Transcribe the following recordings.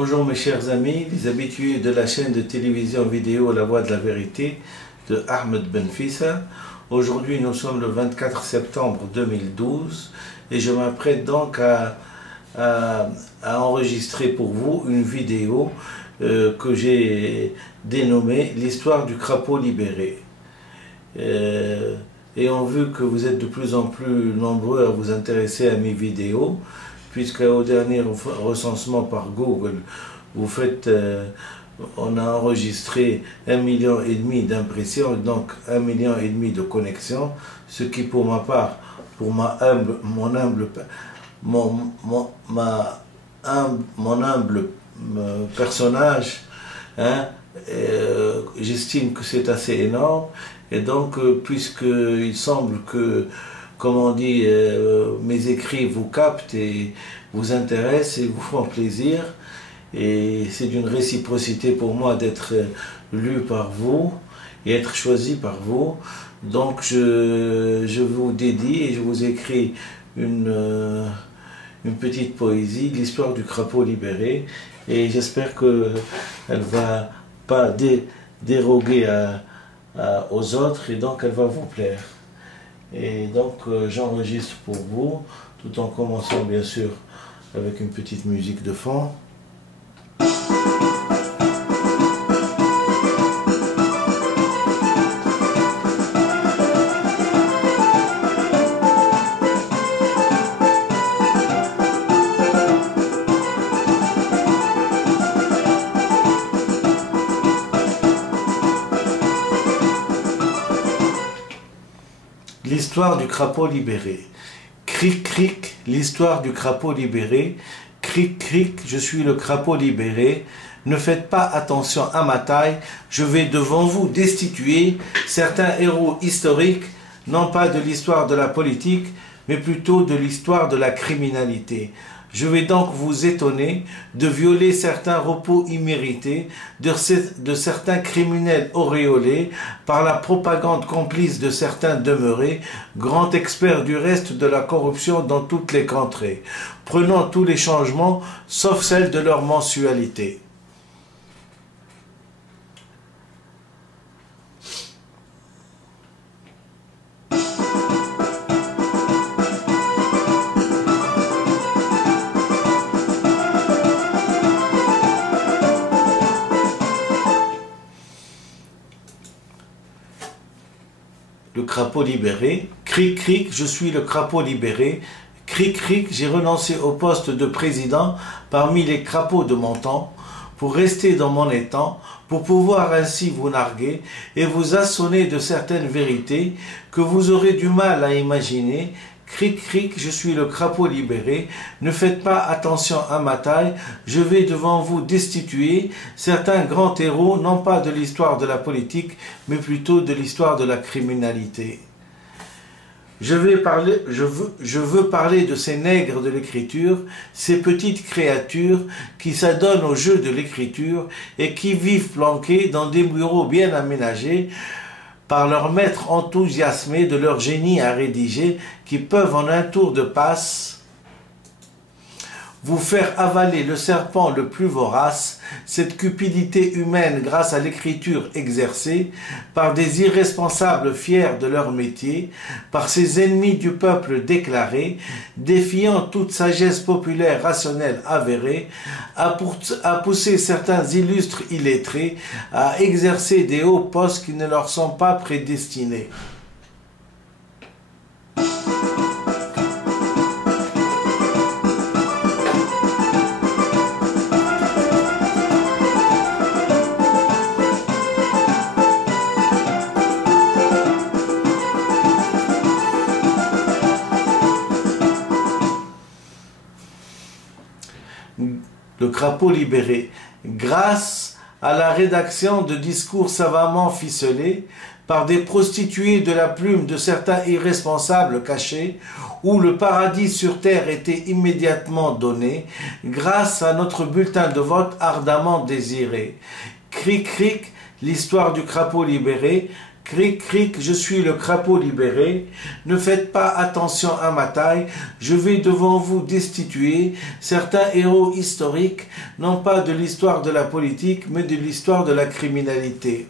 Bonjour mes chers amis, les habitués de la chaîne de télévision vidéo La Voix de la Vérité de Ahmed Benfissa. Aujourd'hui nous sommes le 24 septembre 2012 et je m'apprête donc à enregistrer pour vous une vidéo que j'ai dénommée l'histoire du crapaud libéré. Ayant vu que vous êtes de plus en plus nombreux à vous intéresser à mes vidéos, puisque au dernier recensement par Google, on a enregistré 1,5 million d'impressions, donc 1,5 million de connexions, ce qui pour ma part, pour mon humble personnage, j'estime que c'est assez énorme. Et donc, puisqu'il semble que, comme on dit, mes écrits vous captent et vous intéressent et vous font plaisir, et c'est d'une réciprocité pour moi d'être lu par vous et être choisi par vous, donc je vous dédie et je vous écris une petite poésie, l'histoire du crapaud libéré, et j'espère qu'elle ne va pas déroguer aux autres, et donc elle va vous plaire. Et donc j'enregistre pour vous, tout en commençant bien sûr avec une petite musique de fond. L'histoire du crapaud libéré. Cric, cric, l'histoire du crapaud libéré. Cric, cric, je suis le crapaud libéré. Ne faites pas attention à ma taille, je vais devant vous destituer certains héros historiques, non pas de l'histoire de la politique, mais plutôt de l'histoire de la criminalité. Je vais donc vous étonner de violer certains repos immérités de certains criminels auréolés par la propagande complice de certains demeurés, grands experts du reste de la corruption dans toutes les contrées, prenant tous les changements sauf celle de leur mensualité. Le crapaud libéré. Cric, cric, je suis le crapaud libéré. Cric, cric, j'ai renoncé au poste de président parmi les crapauds de mon temps pour rester dans mon étang, pour pouvoir ainsi vous narguer et vous assonner de certaines vérités que vous aurez du mal à imaginer. Cric, cric, je suis le crapaud libéré, ne faites pas attention à ma taille, je vais devant vous destituer certains grands héros, non pas de l'histoire de la politique, mais plutôt de l'histoire de la criminalité. Je veux parler de ces nègres de l'écriture, ces petites créatures qui s'adonnent au jeu de l'écriture et qui vivent planquées dans des bureaux bien aménagés, par leur maître enthousiasmé de leur génie à rédiger, qui peuvent en un tour de passe vous faire avaler le serpent le plus vorace, cette cupidité humaine grâce à l'écriture exercée, par des irresponsables fiers de leur métier, par ces ennemis du peuple déclarés, défiant toute sagesse populaire rationnelle avérée, à pousser certains illustres illettrés à exercer des hauts postes qui ne leur sont pas prédestinés. Le crapaud libéré, grâce à la rédaction de discours savamment ficelés par des prostituées de la plume de certains irresponsables cachés, où le paradis sur terre était immédiatement donné, grâce à notre bulletin de vote ardemment désiré. Cric, cric, l'histoire du crapaud libéré. Cric, cric, je suis le crapaud libéré. Ne faites pas attention à ma taille. Je vais devant vous destituer certains héros historiques, non pas de l'histoire de la politique, mais de l'histoire de la criminalité.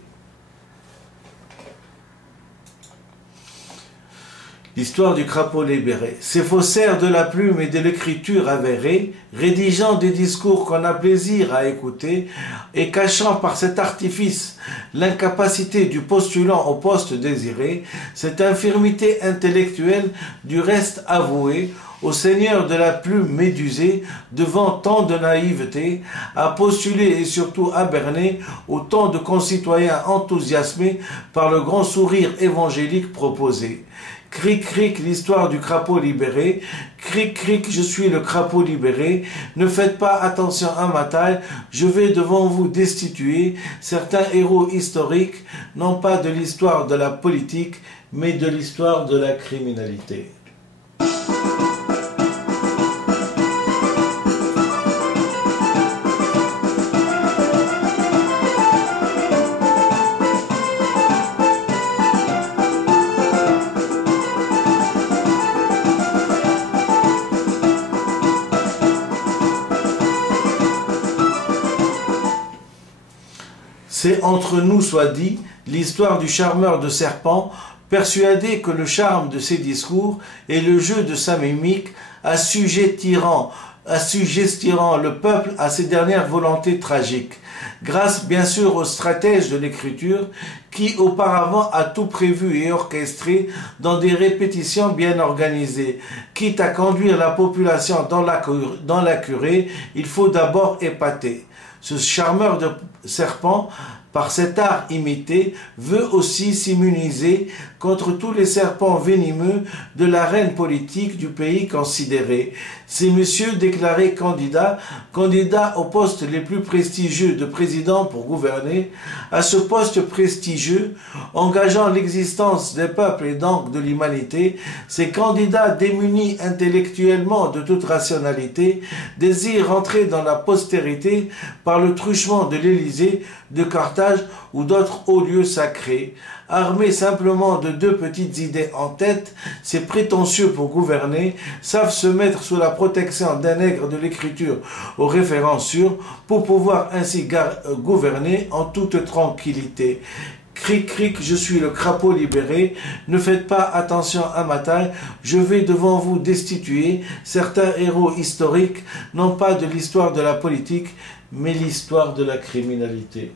L'histoire du crapaud libéré. Ces faussaires de la plume et de l'écriture avérée, rédigeant des discours qu'on a plaisir à écouter et cachant par cet artifice l'incapacité du postulant au poste désiré, cette infirmité intellectuelle du reste avouée, au seigneur de la plume médusée, devant tant de naïveté, à postuler et surtout à berner autant de concitoyens enthousiasmés par le grand sourire évangélique proposé. Cric, cric, l'histoire du crapaud libéré. Cric, cric, je suis le crapaud libéré. Ne faites pas attention à ma taille. Je vais devant vous destituer certains héros historiques, non pas de l'histoire de la politique, mais de l'histoire de la criminalité. C'est entre nous soit dit l'histoire du charmeur de serpent, persuadé que le charme de ses discours et le jeu de sa mimique assujettira le peuple à ses dernières volontés tragiques, grâce bien sûr aux stratèges de l'écriture qui auparavant a tout prévu et orchestré dans des répétitions bien organisées. Quitte à conduire la population dans la curée, il faut d'abord épater. Ce charmeur de serpent, par cet art imité, veut aussi s'immuniser contre tous les serpents venimeux de l'arène politique du pays considéré. Ces messieurs déclarés candidats aux postes les plus prestigieux de président pour gouverner, à ce poste prestigieux, engageant l'existence des peuples et donc de l'humanité, ces candidats démunis intellectuellement de toute rationalité, désirent entrer dans la postérité par le truchement de l'Élysée, de Carthage ou d'autres hauts lieux sacrés. Armés simplement de deux petites idées en tête, ces prétentieux pour gouverner savent se mettre sous la protection d'un nègre de l'écriture aux références sûres pour pouvoir ainsi gouverner en toute tranquillité. Cric, cric, je suis le crapaud libéré, ne faites pas attention à ma taille, je vais devant vous destituer certains héros historiques, non pas de l'histoire de la politique, mais l'histoire de la criminalité.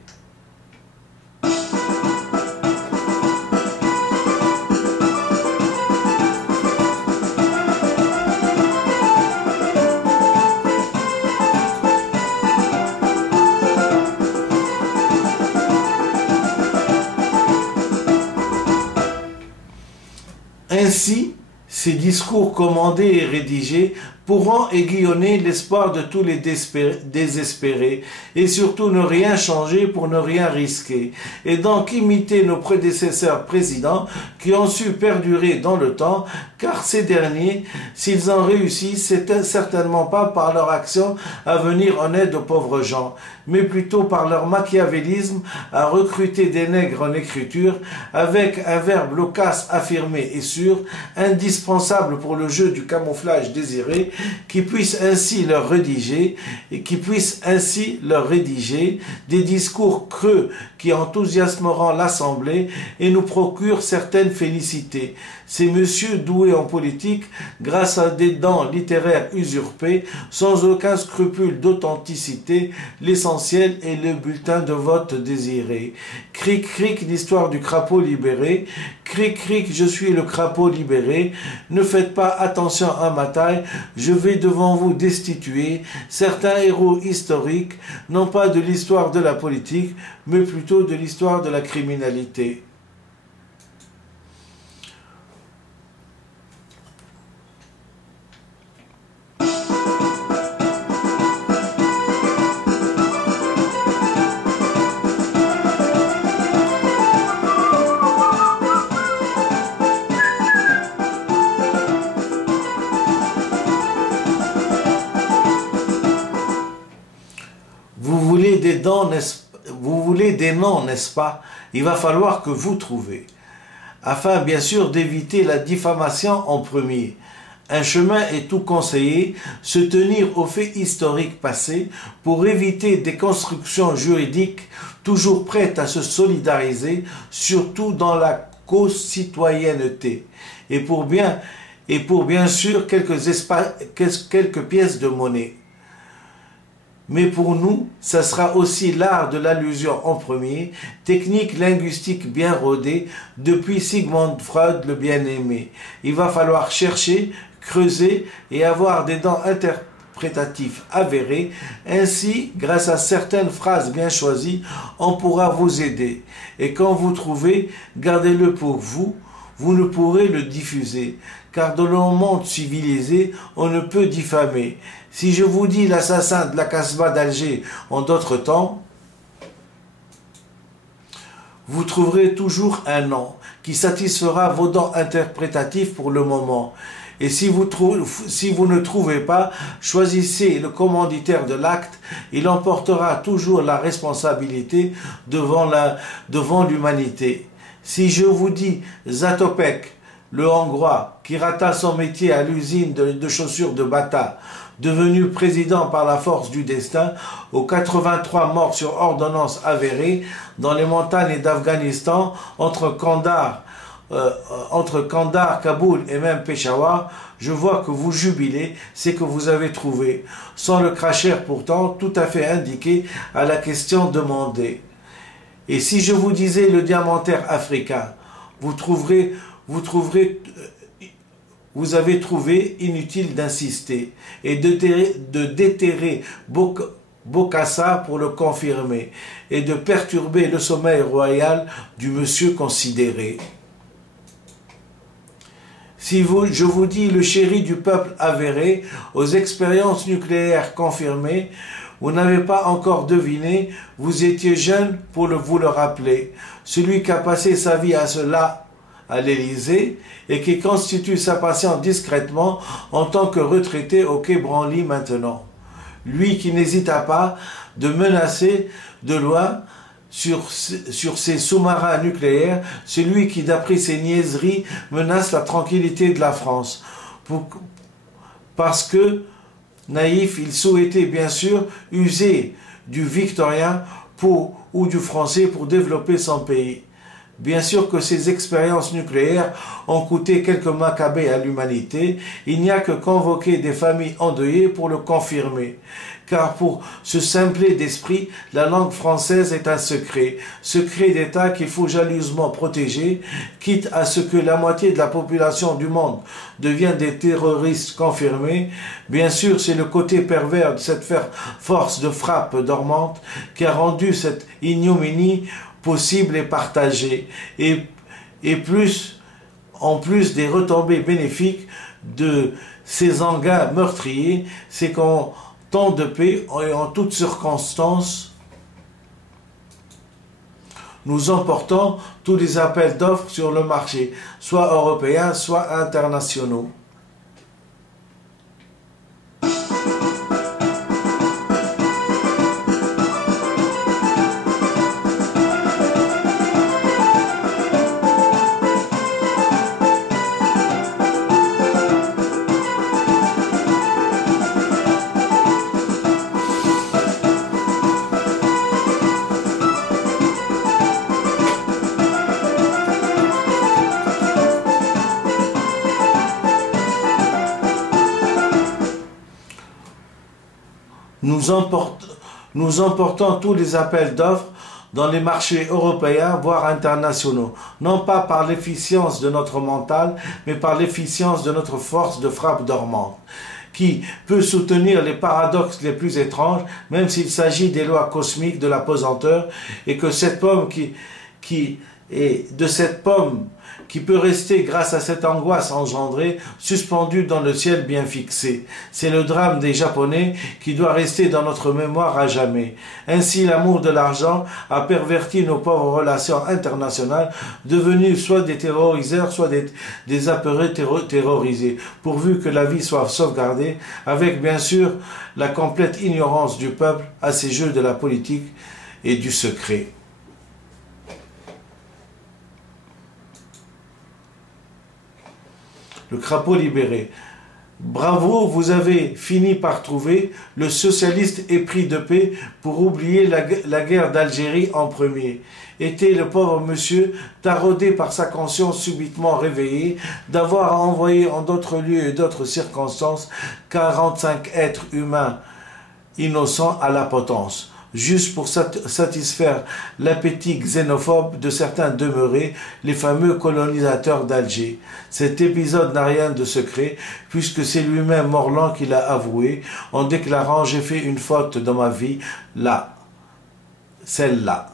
Ainsi, ces discours commandés et rédigés pourront aiguillonner l'espoir de tous les désespérés et surtout ne rien changer pour ne rien risquer, et donc imiter nos prédécesseurs présidents qui ont su perdurer dans le temps, car ces derniers, s'ils en réussissent, c'est certainement pas par leur action à venir en aide aux pauvres gens, mais plutôt par leur machiavélisme à recruter des nègres en écriture avec un verbe loquace affirmé et sûr, indispensable pour le jeu du camouflage désiré, qui puisse ainsi leur rédiger des discours creux qui enthousiasmeront l'Assemblée et nous procurent certaines félicités. Ces messieurs doués en politique, grâce à des dents littéraires usurpées, sans aucun scrupule d'authenticité, l'essentiel est le bulletin de vote désiré. Cric, cric, l'histoire du crapaud libéré. Cric, cric, je suis le crapaud libéré. Ne faites pas attention à ma taille, je vais devant vous destituer certains héros historiques, non pas de l'histoire de la politique, mais plutôt de l'histoire de la criminalité. Vous voulez des noms, n'est-ce pas? Il va falloir que vous trouviez. afin bien sûr d'éviter la diffamation en premier. Un chemin est tout conseillé, se tenir aux faits historiques passés pour éviter des constructions juridiques toujours prêtes à se solidariser, surtout dans la cause citoyenneté. Et pour bien sûr quelques pièces de monnaie. Mais pour nous, ça sera aussi l'art de l'allusion en premier, technique linguistique bien rodée depuis Sigmund Freud le bien-aimé. Il va falloir chercher, creuser et avoir des dents interprétatives avérées. Ainsi, grâce à certaines phrases bien choisies, on pourra vous aider. Et quand vous trouvez, gardez-le pour vous. Vous ne pourrez le diffuser, car dans le monde civilisé, on ne peut diffamer. Si je vous dis l'assassin de la Casbah d'Alger en d'autres temps, vous trouverez toujours un nom qui satisfera vos dents interprétatives pour le moment. Et si vous ne trouvez pas, choisissez le commanditaire de l'acte, il emportera toujours la responsabilité devant l'humanité. Si je vous dis Zatopek, le Hongrois, qui rata son métier à l'usine de chaussures de Bata, devenu président par la force du destin, aux 83 morts sur ordonnance avérée dans les montagnes d'Afghanistan, entre Kandahar, Kaboul et même Peshawar, je vois que vous jubilez, c'est que vous avez trouvé, sans le cracher pourtant tout à fait indiqué à la question demandée. Et si je vous disais le diamantaire africain, vous avez trouvé inutile d'insister et de déterrer Bokassa pour le confirmer et de perturber le sommeil royal du monsieur considéré. Si je vous dis le chéri du peuple avéré, aux expériences nucléaires confirmées, vous n'avez pas encore deviné, vous étiez jeune pour vous le rappeler. Celui qui a passé sa vie à cela à l'Élysée et qui constitue sa patience discrètement en tant que retraité au Quai Branly maintenant. Lui qui n'hésita pas de menacer de loin sur ses sous-marins nucléaires, celui qui, d'après ses niaiseries, menace la tranquillité de la France. Parce que, naïf, il souhaitait bien sûr user du victorien ou du français pour développer son pays. Bien sûr que ces expériences nucléaires ont coûté quelques macabées à l'humanité, il n'y a que convoquer des familles endeuillées pour le confirmer. Car pour se simpler d'esprit, la langue française est un secret d'État qu'il faut jalousement protéger, quitte à ce que la moitié de la population du monde devienne des terroristes confirmés. Bien sûr, c'est le côté pervers de cette force de frappe dormante qui a rendu cette ignominie possible et partagée. En plus des retombées bénéfiques de ces engins meurtriers, c'est qu'en temps de paix et en toutes circonstances, nous emportons tous les appels d'offres sur le marché, soit européens, soit internationaux. Nous emportons tous les appels d'offres dans les marchés européens, voire internationaux, non pas par l'efficience de notre mental, mais par l'efficience de notre force de frappe dormante, qui peut soutenir les paradoxes les plus étranges, même s'il s'agit des lois cosmiques de la pesanteur, et que cette pomme qui peut rester grâce à cette angoisse engendrée, suspendue dans le ciel bien fixé. C'est le drame des Japonais qui doit rester dans notre mémoire à jamais. Ainsi, l'amour de l'argent a perverti nos pauvres relations internationales, devenus soit des terroriseurs, soit des apeurés terrorisés, pourvu que la vie soit sauvegardée, avec bien sûr la complète ignorance du peuple à ces jeux de la politique et du secret. le crapaud libéré. Bravo, vous avez fini par trouver le socialiste épris de paix pour oublier la guerre d'Algérie en premier. Était le pauvre monsieur taraudé par sa conscience subitement réveillée d'avoir envoyé en d'autres lieux et d'autres circonstances 45 êtres humains innocents à la potence, juste pour satisfaire l'appétit xénophobe de certains demeurés, les fameux colonisateurs d'Alger. Cet épisode n'a rien de secret, puisque c'est lui-même Morland qui l'a avoué, en déclarant « J'ai fait une faute dans ma vie, là, celle-là.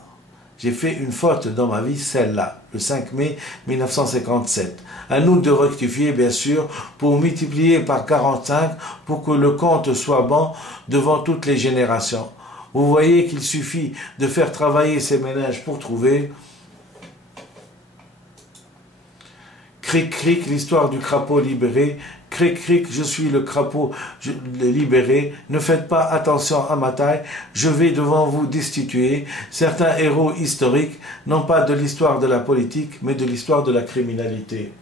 J'ai fait une faute dans ma vie, celle-là, le 5 mai 1957. À nous de rectifier, bien sûr, pour multiplier par 45, pour que le compte soit bon devant toutes les générations. » Vous voyez qu'il suffit de faire travailler ces ménages pour trouver. Cric, cric, l'histoire du crapaud libéré. Cric, cric, je suis le crapaud libéré. Ne faites pas attention à ma taille. Je vais devant vous destituer certains héros historiques, non pas de l'histoire de la politique, mais de l'histoire de la criminalité.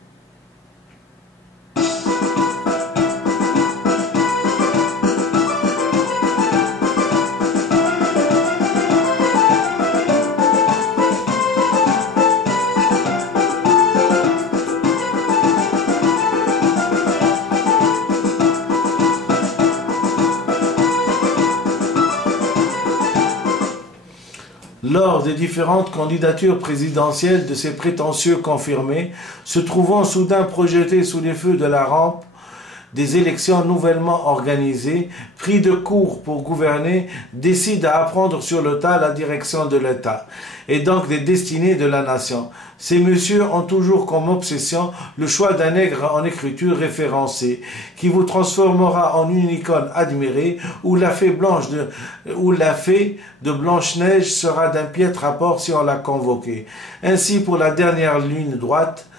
Lors des différentes candidatures présidentielles de ces prétentieux confirmés, se trouvant soudain projetés sous les feux de la rampe, des élections nouvellement organisées, pris de court pour gouverner, décident à apprendre sur le tas la direction de l'État, et donc des destinées de la nation. Ces messieurs ont toujours comme obsession le choix d'un nègre en écriture référencée, qui vous transformera en une icône admirée, où la fée de Blanche-Neige sera d'un piètre rapport si on l'a convoquée. Ainsi, pour la dernière ligne droite,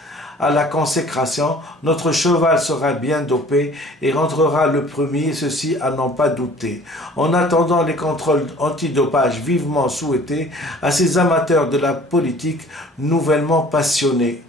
à la consécration, notre cheval sera bien dopé et rentrera le premier, ceci à n'en pas douter. En attendant les contrôles antidopage vivement souhaités à ces amateurs de la politique nouvellement passionnés.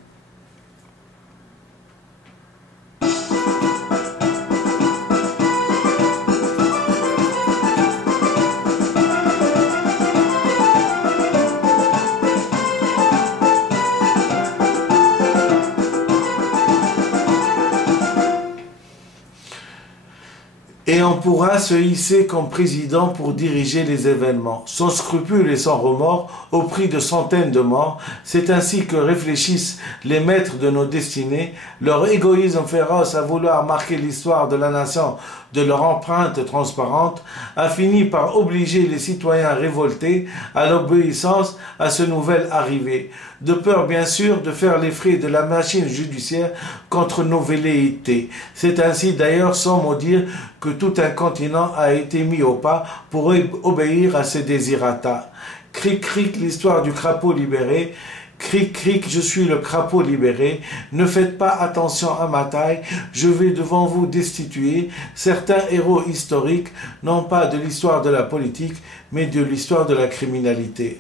Et on pourra se hisser comme président pour diriger les événements, sans scrupule et sans remords, au prix de centaines de morts. C'est ainsi que réfléchissent les maîtres de nos destinées. Leur égoïsme féroce à vouloir marquer l'histoire de la nation de leur empreinte transparente a fini par obliger les citoyens révoltés à l'obéissance à ce nouvel arrivé, de peur bien sûr de faire les frais de la machine judiciaire contre nos velléités. C'est ainsi d'ailleurs sans mot dire que tout un continent a été mis au pas pour obéir à ses désirata. Cric, cric, l'histoire du crapaud libéré. Cric, cric, je suis le crapaud libéré. Ne faites pas attention à ma taille. Je vais devant vous destituer certains héros historiques, non pas de l'histoire de la politique, mais de l'histoire de la criminalité.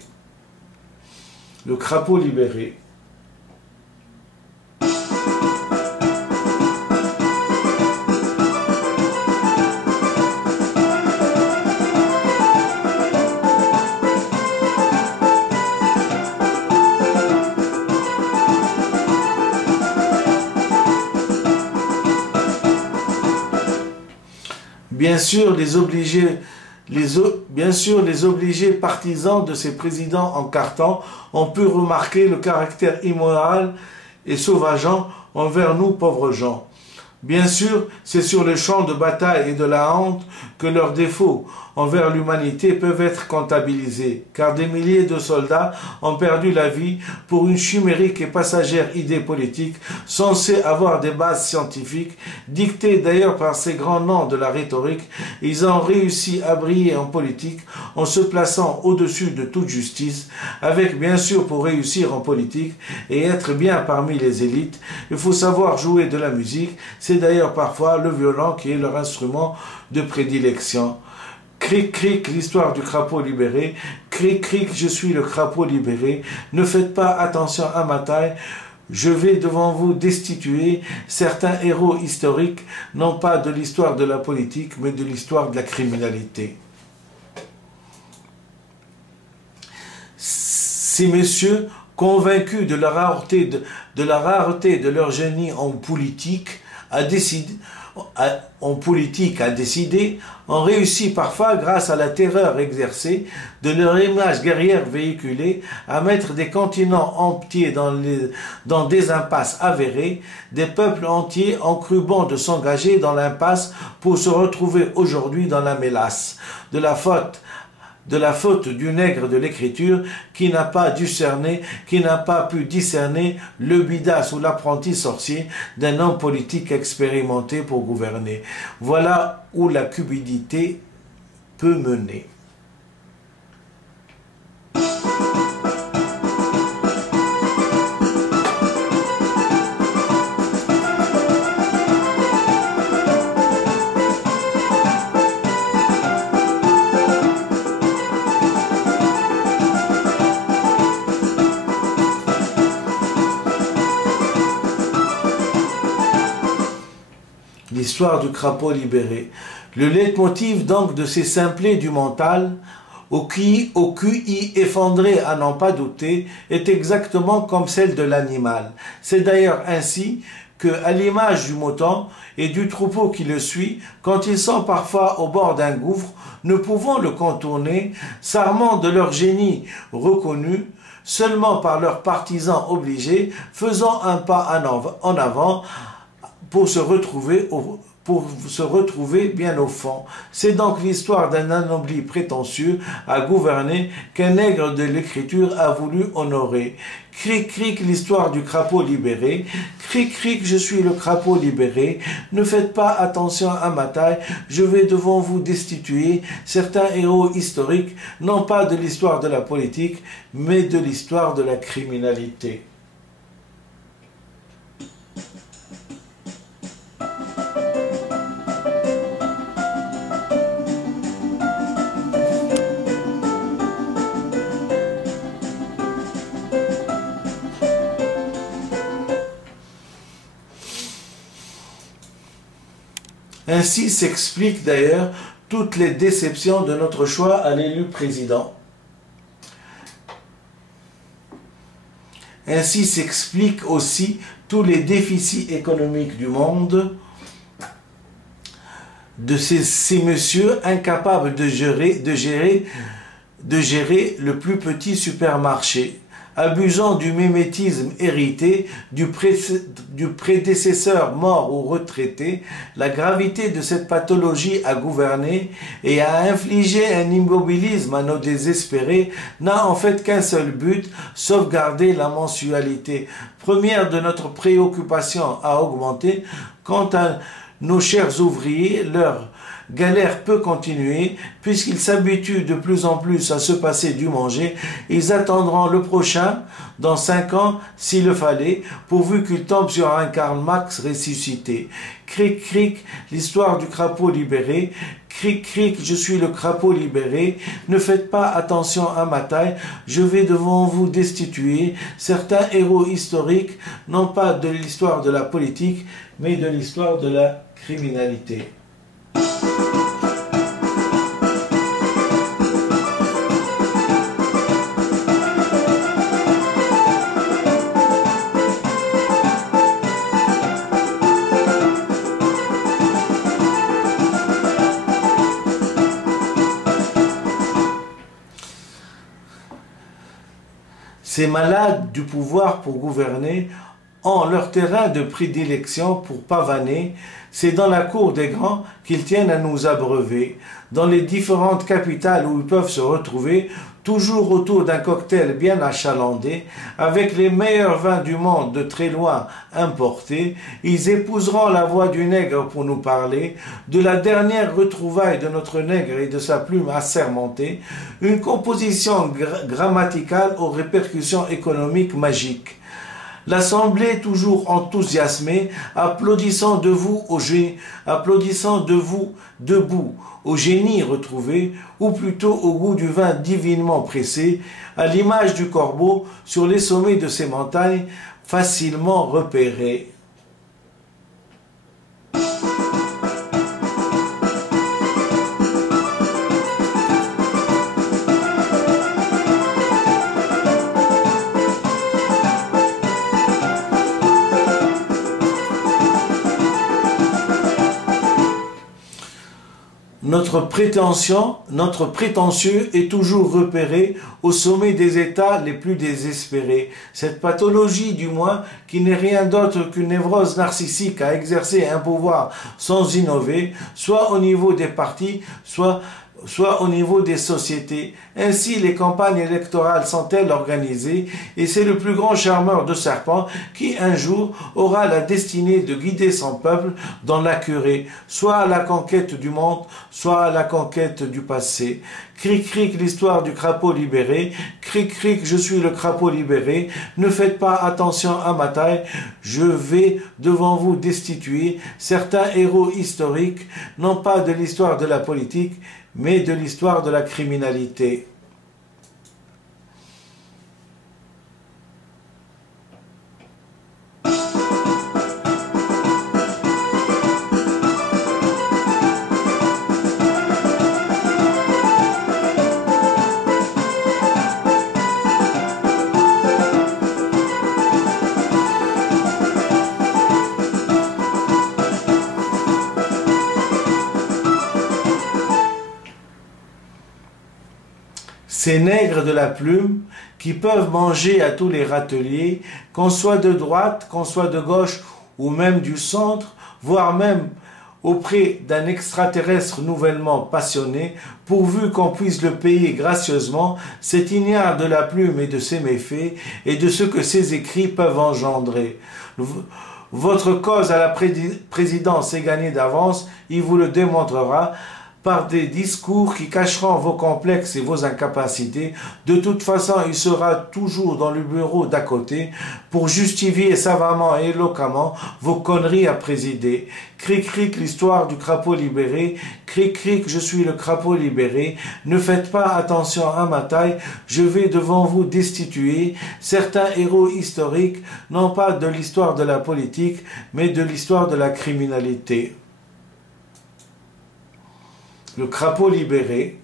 Le crapaud libéré. Bien sûr, les obligés partisans de ces présidents en carton ont pu remarquer le caractère immoral et sauvageant envers nous pauvres gens. Bien sûr, c'est sur le champ de bataille et de la honte que leurs défauts envers l'humanité peuvent être comptabilisés, car des milliers de soldats ont perdu la vie pour une chimérique et passagère idée politique censée avoir des bases scientifiques, dictée d'ailleurs par ces grands noms de la rhétorique. Ils ont réussi à briller en politique en se plaçant au-dessus de toute justice, avec bien sûr pour réussir en politique et être bien parmi les élites, il faut savoir jouer de la musique. C'est d'ailleurs parfois le violon qui est leur instrument de prédilection. Cric, cric, l'histoire du crapaud libéré. Cric, cric, je suis le crapaud libéré. Ne faites pas attention à ma taille. je vais devant vous destituer certains héros historiques, non pas de l'histoire de la politique, mais de l'histoire de la criminalité. Ces messieurs, convaincus de la rareté de leur génie en politique, à décider, ont réussi parfois, grâce à la terreur exercée, de leur image guerrière véhiculée, à mettre des continents entiers dans des impasses avérées. Des peuples entiers ont cru bon de s'engager dans l'impasse pour se retrouver aujourd'hui dans la mélasse de la faute du nègre de l'écriture qui n'a pas pu discerner le bidas ou l'apprenti sorcier d'un homme politique expérimenté pour gouverner. Voilà où la cupidité peut mener. L'histoire du crapaud libéré. Le leitmotiv donc de ces simplets du mental, au QI effondré à n'en pas douter, est exactement comme celle de l'animal. C'est d'ailleurs ainsi que, à l'image du mouton et du troupeau qui le suit, quand ils sont parfois au bord d'un gouffre, ne pouvant le contourner, s'armant de leur génie reconnu, seulement par leurs partisans obligés, faisant un pas en avant, pour se retrouver bien au fond. C'est donc l'histoire d'un anobli prétentieux à gouverner qu'un nègre de l'écriture a voulu honorer. Cric, cric, l'histoire du crapaud libéré. Cric, cric, je suis le crapaud libéré. Ne faites pas attention à ma taille, je vais devant vous destituer certains héros historiques, non pas de l'histoire de la politique, mais de l'histoire de la criminalité. Ainsi s'expliquent d'ailleurs toutes les déceptions de notre choix à l'élu président. Ainsi s'expliquent aussi tous les déficits économiques du monde, de ces messieurs incapables de gérer le plus petit supermarché, abusant du mimétisme hérité du prédécesseur mort ou retraité. La gravité de cette pathologie à gouverner et à infliger un immobilisme à nos désespérés n'a en fait qu'un seul but, sauvegarder la mensualité, première de notre préoccupation à augmenter. Quant à nos chers ouvriers, leur galère peut continuer, puisqu'ils s'habituent de plus en plus à se passer du manger. Ils attendront le prochain, dans 5 ans, s'il le fallait, pourvu qu'ils tombent sur un Karl Marx ressuscité. Cric, cric, l'histoire du crapaud libéré. Cric, cric, je suis le crapaud libéré. Ne faites pas attention à ma taille, je vais devant vous destituer certains héros historiques, non pas de l'histoire de la politique, mais de l'histoire de la criminalité. Ces malades du pouvoir pour gouverner ont leur terrain de prédilection pour pavaner. C'est dans la cour des grands qu'ils tiennent à nous abreuver. Dans les différentes capitales où ils peuvent se retrouver, toujours autour d'un cocktail bien achalandé, avec les meilleurs vins du monde de très loin importés, ils épouseront la voix du nègre pour nous parler de la dernière retrouvaille de notre nègre et de sa plume assermentée, une composition grammaticale aux répercussions économiques magiques. L'assemblée toujours enthousiasmée, applaudissant debout au génie retrouvé, ou plutôt au goût du vin divinement pressé, à l'image du corbeau sur les sommets de ces montagnes, facilement repéré. Notre prétentieux est toujours repéré au sommet des états les plus désespérés. Cette pathologie, du moins, qui n'est rien d'autre qu'une névrose narcissique à exercer un pouvoir sans innover, soit au niveau des partis, soit au niveau des sociétés. Ainsi, les campagnes électorales sont-elles organisées, et c'est le plus grand charmeur de serpents qui, un jour, aura la destinée de guider son peuple dans la curée, soit à la conquête du monde, soit à la conquête du passé. Cric, cric, l'histoire du crapaud libéré. Cric, cric, je suis le crapaud libéré. Ne faites pas attention à ma taille. Je vais devant vous destituer certains héros historiques, non pas de l'histoire de la politique, mais de l'histoire de la criminalité. Ces nègres de la plume qui peuvent manger à tous les râteliers, qu'on soit de droite, qu'on soit de gauche ou même du centre, voire même auprès d'un extraterrestre nouvellement passionné, pourvu qu'on puisse le payer gracieusement, cet ignare de la plume et de ses méfaits et de ce que ses écrits peuvent engendrer. Votre cause à la présidence est gagnée d'avance, il vous le démontrera, par des discours qui cacheront vos complexes et vos incapacités. De toute façon, il sera toujours dans le bureau d'à côté pour justifier savamment et éloquemment vos conneries à présider. Cric, cric, l'histoire du crapaud libéré. Cric, cric, je suis le crapaud libéré. Ne faites pas attention à ma taille. Je vais devant vous destituer certains héros historiques, non pas de l'histoire de la politique, mais de l'histoire de la criminalité. Le crapaud libéré.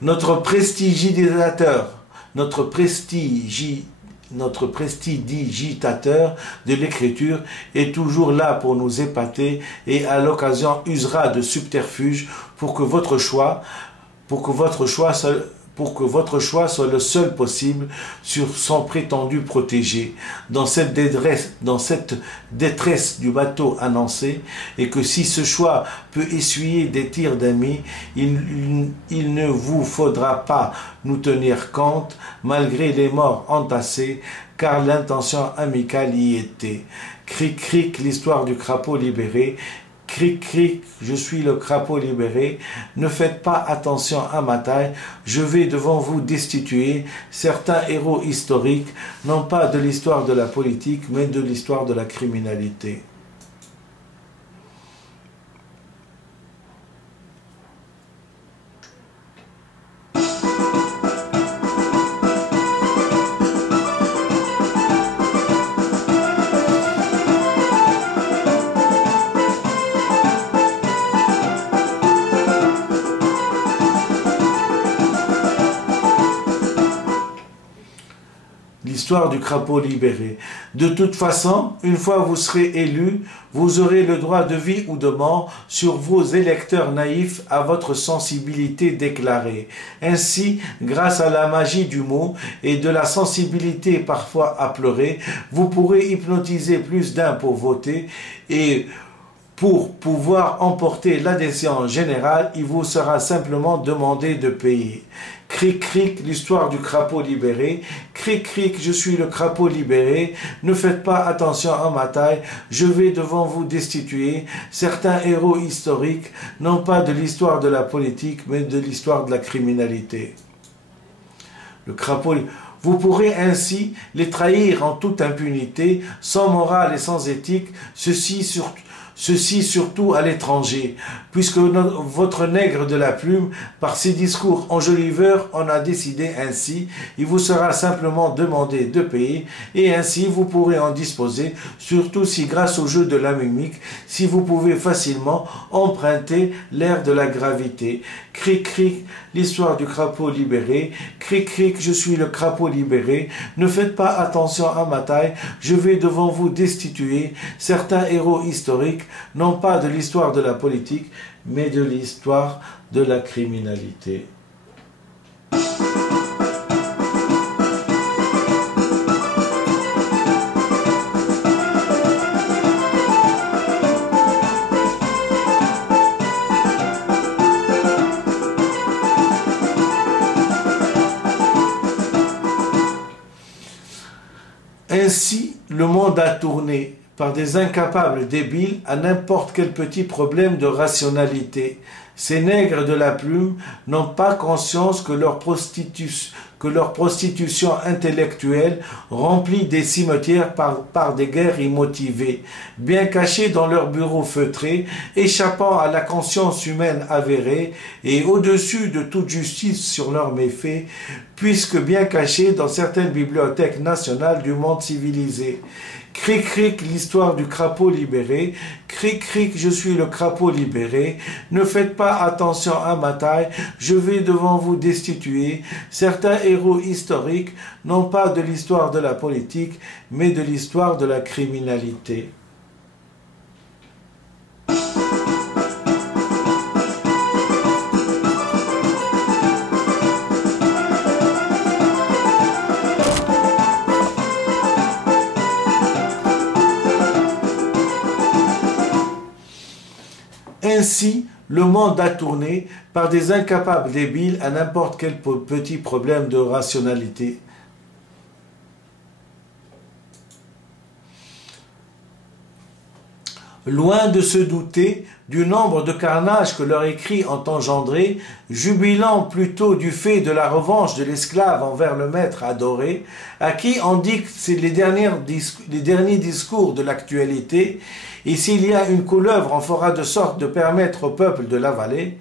Notre prestidigitateur, notre prestidigitateur de l'écriture est toujours là pour nous épater et à l'occasion usera de subterfuges pour que votre choix soit le seul possible sur son prétendu protégé, dans cette détresse du bateau annoncé, et que si ce choix peut essuyer des tirs d'amis, il ne vous faudra pas nous tenir compte, malgré les morts entassés, car l'intention amicale y était. Cric, cric, l'histoire du crapaud libéré. Cric, cric, je suis le crapaud libéré. Ne faites pas attention à ma taille. Je vais devant vous destituer certains héros historiques, non pas de l'histoire de la politique, mais de l'histoire de la criminalité. L'histoire du crapaud libéré. De toute façon, une fois vous serez élu, vous aurez le droit de vie ou de mort sur vos électeurs naïfs à votre sensibilité déclarée. Ainsi, grâce à la magie du mot et de la sensibilité parfois à pleurer, vous pourrez hypnotiser plus d'un pour voter et Pour pouvoir emporter l'adhésion générale, il vous sera simplement demandé de payer. Cric, cric, l'histoire du crapaud libéré. Cric, cric, je suis le crapaud libéré. Ne faites pas attention à ma taille. Je vais devant vous destituer certains héros historiques, non pas de l'histoire de la politique, mais de l'histoire de la criminalité. Le crapaud, vous pourrez ainsi les trahir en toute impunité, sans morale et sans éthique, ceci surtout à l'étranger, puisque votre nègre de la plume, par ses discours enjoliveurs, en a décidé ainsi, il vous sera simplement demandé de payer, et ainsi vous pourrez en disposer, surtout si grâce au jeu de la mimique, si vous pouvez facilement emprunter l'air de la gravité. Cric, cric, l'histoire du crapaud libéré. Cric, cric, je suis le crapaud libéré. Ne faites pas attention à ma taille, je vais devant vous destituer certains héros historiques, non pas de l'histoire de la politique, mais de l'histoire de la criminalité. Ainsi, le monde a tourné par des incapables débiles à n'importe quel petit problème de rationalité. Ces nègres de la plume n'ont pas conscience que leur prostitution intellectuelle remplit des cimetières par des guerres immotivées, bien cachées dans leurs bureaux feutrés, échappant à la conscience humaine avérée et au-dessus de toute justice sur leurs méfaits, puisque bien cachées dans certaines bibliothèques nationales du monde civilisé. Cric, cric, l'histoire du crapaud libéré. Cric, cric, je suis le crapaud libéré. Ne faites pas attention à ma taille, je vais devant vous destituer certains héros historiques, non pas de l'histoire de la politique, mais de l'histoire de la criminalité. Ainsi, le monde a tourné par des incapables débiles à n'importe quel petit problème de rationalité. Loin de se douter du nombre de carnages que leur écrit ont engendré, jubilant plutôt du fait de la revanche de l'esclave envers le maître adoré, à qui on dit que c'est les derniers discours de l'actualité, et s'il y a une couleuvre, on fera de sorte de permettre au peuple de l'avaler,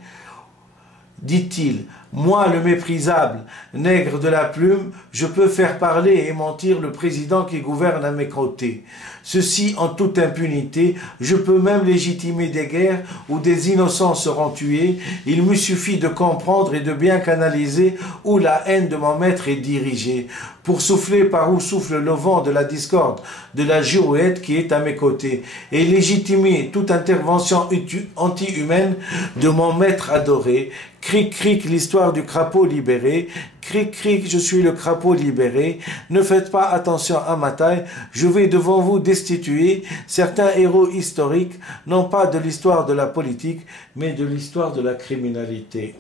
dit-il, moi le méprisable, nègre de la plume, je peux faire parler et mentir le président qui gouverne à mes côtés. Ceci en toute impunité, je peux même légitimer des guerres où des innocents seront tués. Il me suffit de comprendre et de bien canaliser où la haine de mon maître est dirigée, pour souffler par où souffle le vent de la discorde, de la girouette qui est à mes côtés, et légitimer toute intervention anti-humaine de mon maître adoré. Cric, cric, l'histoire du crapaud libéré. Cric, cric, je suis le crapaud libéré. Ne faites pas attention à ma taille, je vais devant vous destituer certains héros historiques, non pas de l'histoire de la politique, mais de l'histoire de la criminalité.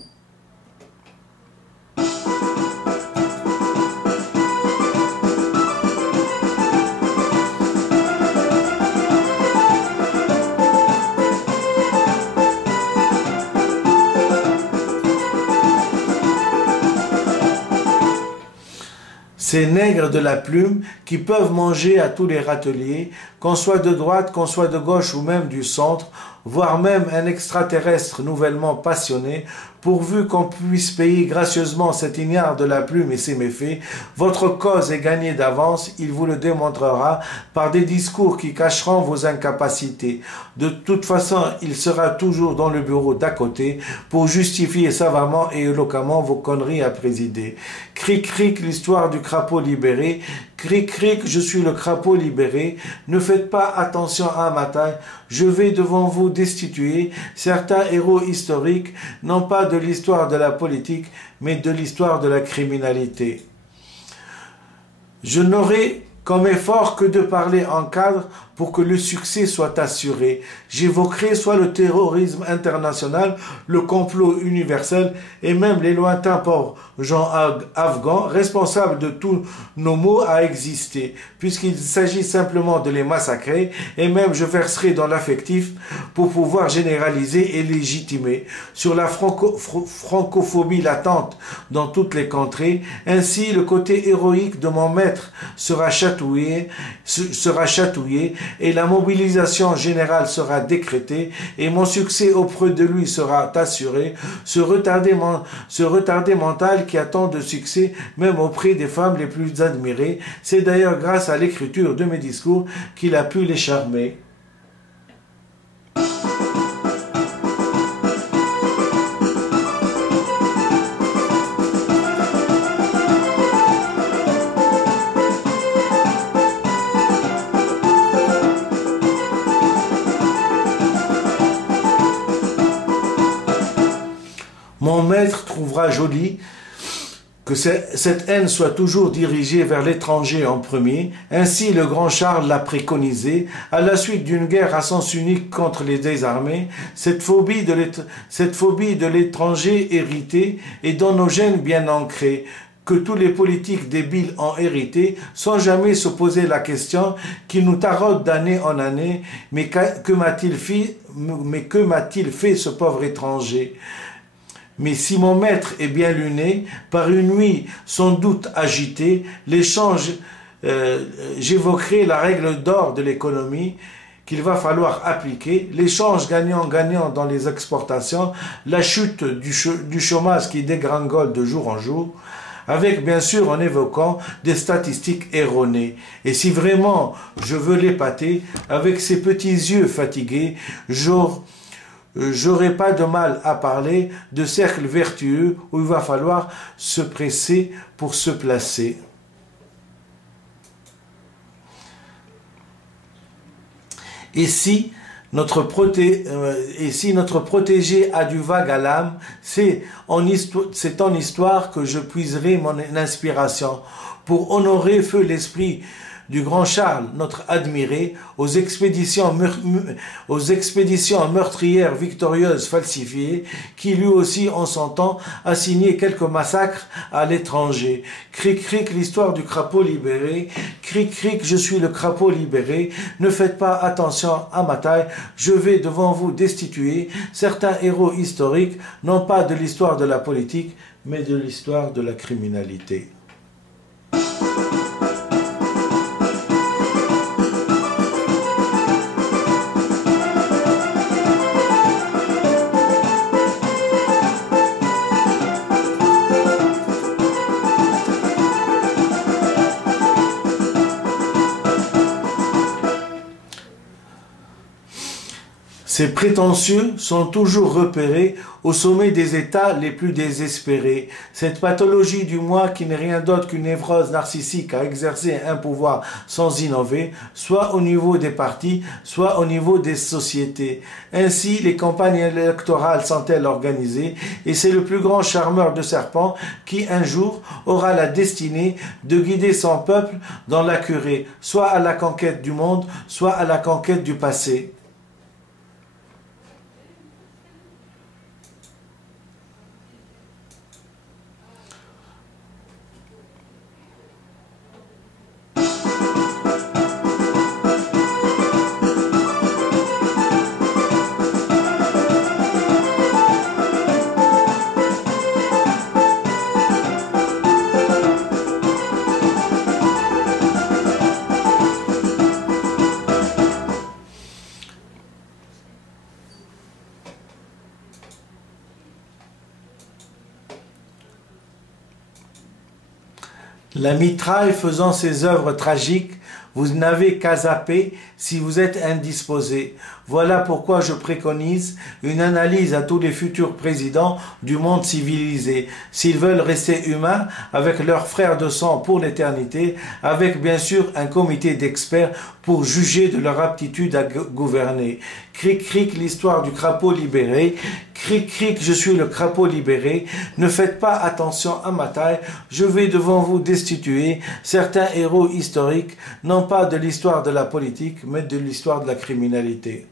Ces nègres de la plume qui peuvent manger à tous les râteliers, qu'on soit de droite, qu'on soit de gauche ou même du centre, voire même un extraterrestre nouvellement passionné, pourvu qu'on puisse payer gracieusement cet ignare de la plume et ses méfaits, votre cause est gagnée d'avance, il vous le démontrera par des discours qui cacheront vos incapacités. De toute façon, il sera toujours dans le bureau d'à côté pour justifier savamment et éloquemment vos conneries à présider. Cric, cric, l'histoire du crapaud libéré. Cric, cric, je suis le crapaud libéré. Ne faites pas attention à ma taille. Je vais devant vous destituer certains héros historiques, non pas de l'histoire de la politique, mais de l'histoire de la criminalité. Je n'aurai comme effort que de parler en cadre pour que le succès soit assuré. J'évoquerai soit le terrorisme international, le complot universel et même les lointains pauvres gens afghans responsables de tous nos maux à exister, puisqu'il s'agit simplement de les massacrer, et même je verserai dans l'affectif pour pouvoir généraliser et légitimer sur la francophobie latente dans toutes les contrées. Ainsi, le côté héroïque de mon maître sera chatouillé et la mobilisation générale sera décrétée et mon succès auprès de lui sera assuré. Ce retardé mental qui a tant de succès même auprès des femmes les plus admirées, c'est d'ailleurs grâce à l'écriture de mes discours qu'il a pu les charmer. Mon maître trouvera joli que cette haine soit toujours dirigée vers l'étranger en premier. Ainsi, le grand Charles l'a préconisé, à la suite d'une guerre à sens unique contre les désarmés. Cette phobie de l'étranger hérité est dans nos gènes bien ancrée, que tous les politiques débiles ont hérité, sans jamais se poser la question qui nous taraude d'année en année. Mais que m'a-t-il fait ce pauvre étranger ? Mais si mon maître est bien luné, par une nuit sans doute agitée, j'évoquerai la règle d'or de l'économie qu'il va falloir appliquer, l'échange gagnant-gagnant dans les exportations, la chute du chômage qui dégringole de jour en jour, avec bien sûr en évoquant des statistiques erronées. Et si vraiment je veux l'épater, avec ses petits yeux fatigués, j'aurai pas de mal à parler de cercle vertueux où il va falloir se presser pour se placer. Et si notre protégé a du vague à l'âme, c'est en histoire que je puiserai mon inspiration pour honorer feu l'esprit du grand Charles, notre admiré, aux expéditions meurtrières victorieuses falsifiées, qui lui aussi, en son temps, a signé quelques massacres à l'étranger. Cric, cric, l'histoire du crapaud libéré. Cric, cric, je suis le crapaud libéré. Ne faites pas attention à ma taille, je vais devant vous destituer certains héros historiques, non pas de l'histoire de la politique, mais de l'histoire de la criminalité. Ces prétentieux sont toujours repérés au sommet des états les plus désespérés. Cette pathologie du moi qui n'est rien d'autre qu'une névrose narcissique à exercer un pouvoir sans innover, soit au niveau des partis, soit au niveau des sociétés. Ainsi, les campagnes électorales sont-elles organisées, et c'est le plus grand charmeur de serpents qui, un jour, aura la destinée de guider son peuple dans la curée, soit à la conquête du monde, soit à la conquête du passé. La mitraille faisant ses œuvres tragiques, vous n'avez qu'à zapper si vous êtes indisposé. Voilà pourquoi je préconise une analyse à tous les futurs présidents du monde civilisé, s'ils veulent rester humains avec leurs frères de sang pour l'éternité, avec bien sûr un comité d'experts pour juger de leur aptitude à gouverner. Cric, cric, l'histoire du crapaud libéré. Cric, cric, je suis le crapaud libéré. Ne faites pas attention à ma taille. Je vais devant vous destituer certains héros historiques, non pas de l'histoire de la politique, mais de l'histoire de la criminalité.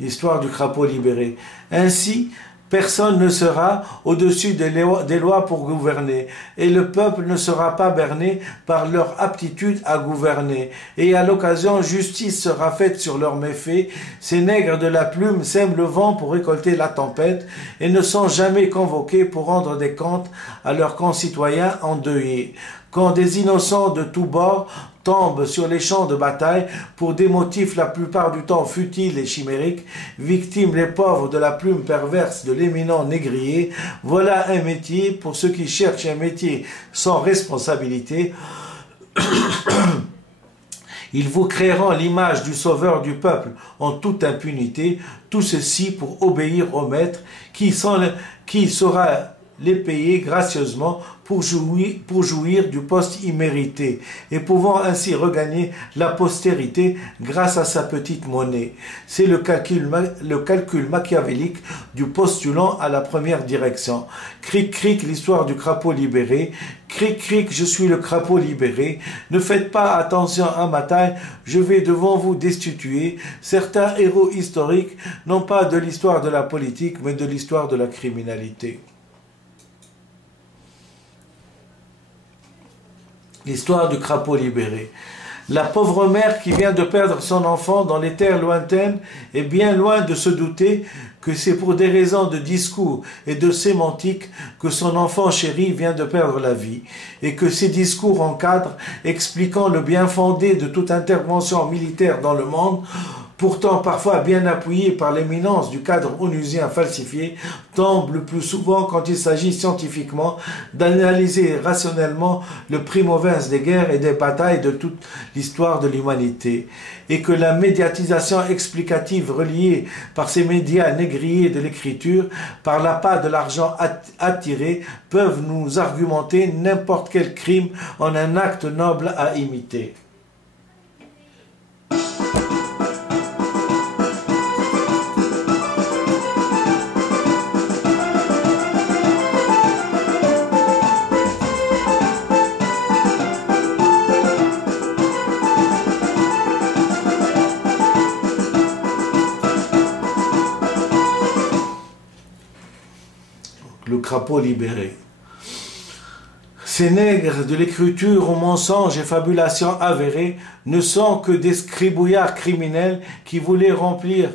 L'histoire du crapaud libéré. Ainsi, personne ne sera au-dessus des lois pour gouverner, et le peuple ne sera pas berné par leur aptitude à gouverner. Et à l'occasion, justice sera faite sur leurs méfaits. Ces nègres de la plume sèment le vent pour récolter la tempête, et ne sont jamais convoqués pour rendre des comptes à leurs concitoyens endeuillés. Quand des innocents de tous bords tombent sur les champs de bataille pour des motifs la plupart du temps futiles et chimériques, victimes les pauvres de la plume perverse de l'éminent négrier, voilà un métier pour ceux qui cherchent un métier sans responsabilité. Ils vous créeront l'image du sauveur du peuple en toute impunité, tout ceci pour obéir au maître qui saura les payer gracieusement pour jouir du poste immérité et pouvant ainsi regagner la postérité grâce à sa petite monnaie. C'est le calcul machiavélique du postulant à la première direction. Cric, cric, l'histoire du crapaud libéré. Cric, cric, je suis le crapaud libéré. Ne faites pas attention à ma taille, je vais devant vous destituer certains héros historiques, non pas de l'histoire de la politique, mais de l'histoire de la criminalité. L'histoire du crapaud libéré. La pauvre mère qui vient de perdre son enfant dans les terres lointaines est bien loin de se douter que c'est pour des raisons de discours et de sémantique que son enfant chéri vient de perdre la vie, et que ces discours encadrent, expliquant le bien fondé de toute intervention militaire dans le monde, pourtant parfois bien appuyé par l'éminence du cadre onusien falsifié, tombe le plus souvent quand il s'agit scientifiquement d'analyser rationnellement le primo-vince des guerres et des batailles de toute l'histoire de l'humanité, et que la médiatisation explicative reliée par ces médias négriers de l'écriture, par l'appât de l'argent attiré, peuvent nous argumenter n'importe quel crime en un acte noble à imiter. Le crapaud libéré. Ces nègres de l'écriture aux mensonges et fabulations avérées ne sont que des scribouillards criminels qui voulaient remplir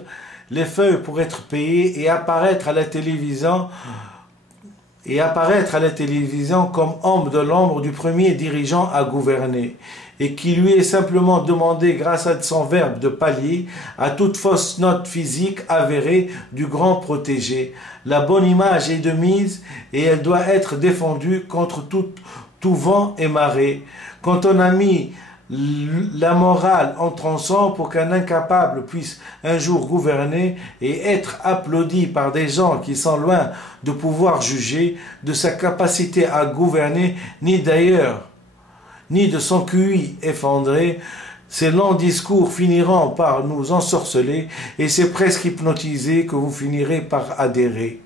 les feuilles pour être payés et apparaître à la télévision comme homme de l'ombre du premier dirigeant à gouverner, et qui lui est simplement demandé, grâce à son verbe, de pallier à toute fausse note physique avérée du grand protégé. La bonne image est de mise et elle doit être défendue contre tout vent et marée. Quand on a mis la morale en tronçon pour qu'un incapable puisse un jour gouverner et être applaudi par des gens qui sont loin de pouvoir juger de sa capacité à gouverner, ni d'ailleurs, ni de son QI effondré, ces longs discours finiront par nous ensorceler et c'est presque hypnotisé que vous finirez par adhérer.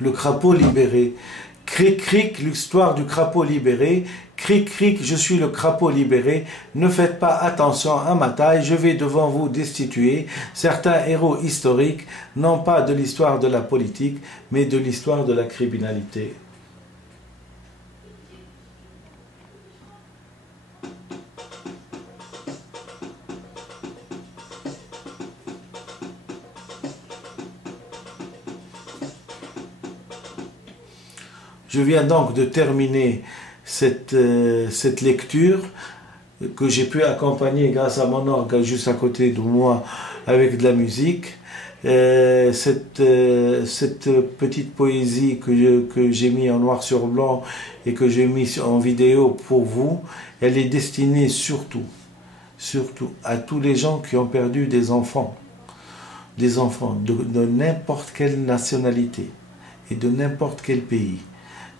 Le crapaud libéré. Cric, cric, l'histoire du crapaud libéré. Cric, cric, je suis le crapaud libéré. Ne faites pas attention à ma taille, je vais devant vous destituer certains héros historiques, non pas de l'histoire de la politique, mais de l'histoire de la criminalité. Je viens donc de terminer cette lecture que j'ai pu accompagner grâce à mon orgue juste à côté de moi avec de la musique. Cette petite poésie que j'ai mis en noir sur blanc et que j'ai mis en vidéo pour vous, elle est destinée surtout à tous les gens qui ont perdu des enfants de n'importe quelle nationalité et de n'importe quel pays.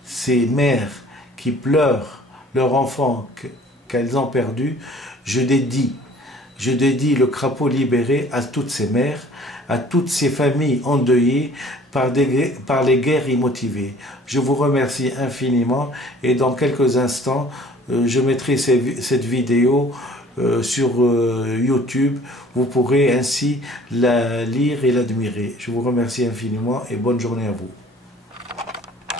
Ces mères qui pleurent leurs enfants qu'elles ont perdus, je dédie le crapaud libéré à toutes ces mères, à toutes ces familles endeuillées par les guerres immotivées. Je vous remercie infiniment et dans quelques instants, je mettrai cette vidéo sur YouTube. Vous pourrez ainsi la lire et l'admirer. Je vous remercie infiniment et bonne journée à vous.